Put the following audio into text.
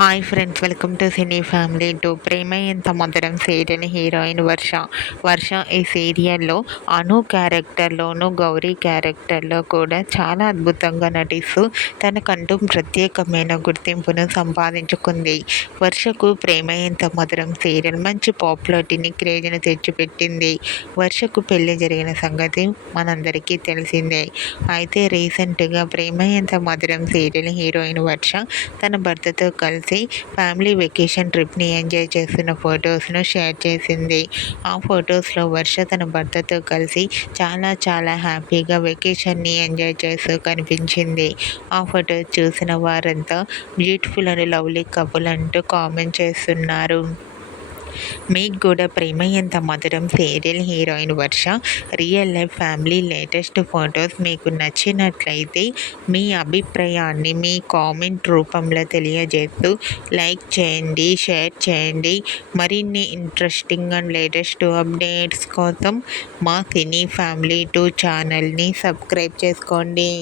Hi friends, welcome to cine family two. Prema Entha Madhuram serial heroine వర్ష ఈ సీరియల్లో అను క్యారెక్టర్లోను గౌరీ క్యారెక్టర్లో కూడా చాలా అద్భుతంగా నటిస్తూ తనకంటూ ప్రత్యేకమైన గుర్తింపును సంపాదించుకుంది. వర్షకు ప్రేమ ఎంత మధురం సీరియల్ మంచి పాపులారిటీని క్రేజ్ను తెచ్చిపెట్టింది. వర్షకు పెళ్లి జరిగిన సంగతి మనందరికీ తెలిసిందే. అయితే రీసెంట్గా ప్రేమ ఎంత మధురం సీరియల్ హీరోయిన్ వర్ష తన భర్తతో కలిసి ఫ్యామిలీ వెకేషన్ ట్రిప్ని ఎంజాయ్ చేస్తున్న ఫొటోస్ను షేర్ చేసింది. ఆ ఫొటోస్లో వర్ష తన భర్తతో కలిసి చాలా హ్యాపీగా వెకేషన్ని ఎంజాయ్ చేస్తూ కనిపించింది. ఆ ఫొటోస్ చూసిన వారంతా బ్యూటిఫుల్ అండ్ లవ్లీ కపుల్ అంటూ కామెంట్ చేస్తున్నారు. మీకు కూడా Prema Entha Madhuram serial heroine Varsha real life family latest photos మీకు నచ్చినట్లయితే మీ అభిప్రాయాన్ని మీ కామెంట్ రూపంలో తెలియజేస్తూ లైక్ చేయండి, షేర్ చేయండి. మరిన్ని ఇంట్రెస్టింగ్ అండ్ లేటెస్ట్ అప్డేట్స్ కోసం మా సినీ ఫ్యామిలీ 2 ఛానల్ని సబ్స్క్రైబ్ చేసుకోండి.